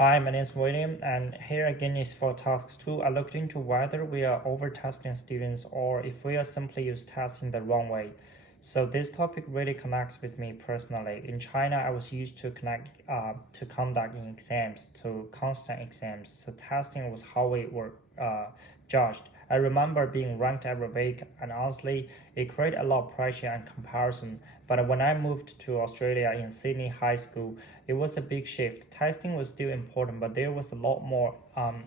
Hi, my name is William, and here again is for Task2. I looked into whether we are over-testing students or if we are simply use testing the wrong way. So this topic really connects with me personally. In China, I was used to conducting exams, to constant exams. So testing was how we were judged. I remember being ranked every week, and honestly, it created a lot of pressure and comparison. But when I moved to Australia in Sydney High School, it was a big shift. Testing was still important, but there was a lot more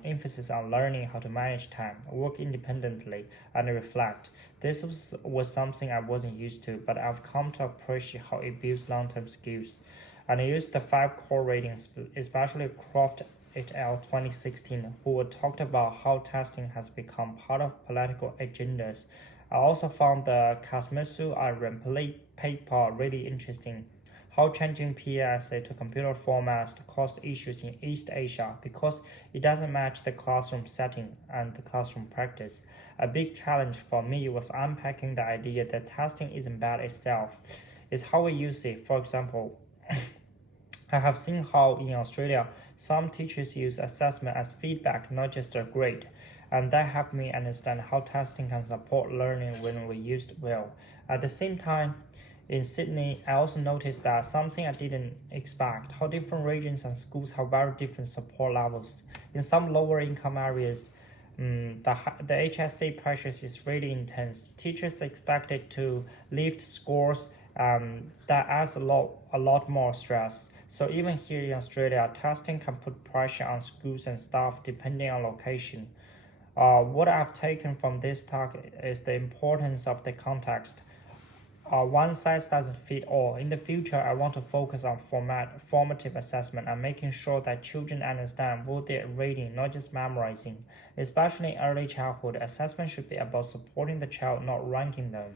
emphasis on learning how to manage time, work independently, and reflect. This was something I wasn't used to, but I've come to appreciate how it builds long-term skills. And I used the 5 core ratings, especially Croft et al. 2016, who talked about how testing has become part of political agendas. I also found the Kasmitsu Ren paper really interesting. How changing PSA to computer formats caused issues in East Asia because it doesn't match the classroom setting and the classroom practice. A big challenge for me was unpacking the idea that testing isn't bad itself, it's how we use it. For example, I have seen how in Australia some teachers use assessment as feedback, not just a grade, and that helped me understand how testing can support learning when we used well. At the same time, in Sydney, I also noticed that something I didn't expect, how different regions and schools have very different support levels. In some lower income areas, the HSC pressures is really intense. Teachers expected to lift scores, that adds a lot more stress. So even here in Australia, testing can put pressure on schools and staff depending on location. What I've taken from this talk is the importance of the context. One size doesn't fit all. In the future, I want to focus on formative assessment and making sure that children understand what they're reading, not just memorizing. Especially in early childhood, assessment should be about supporting the child, not ranking them.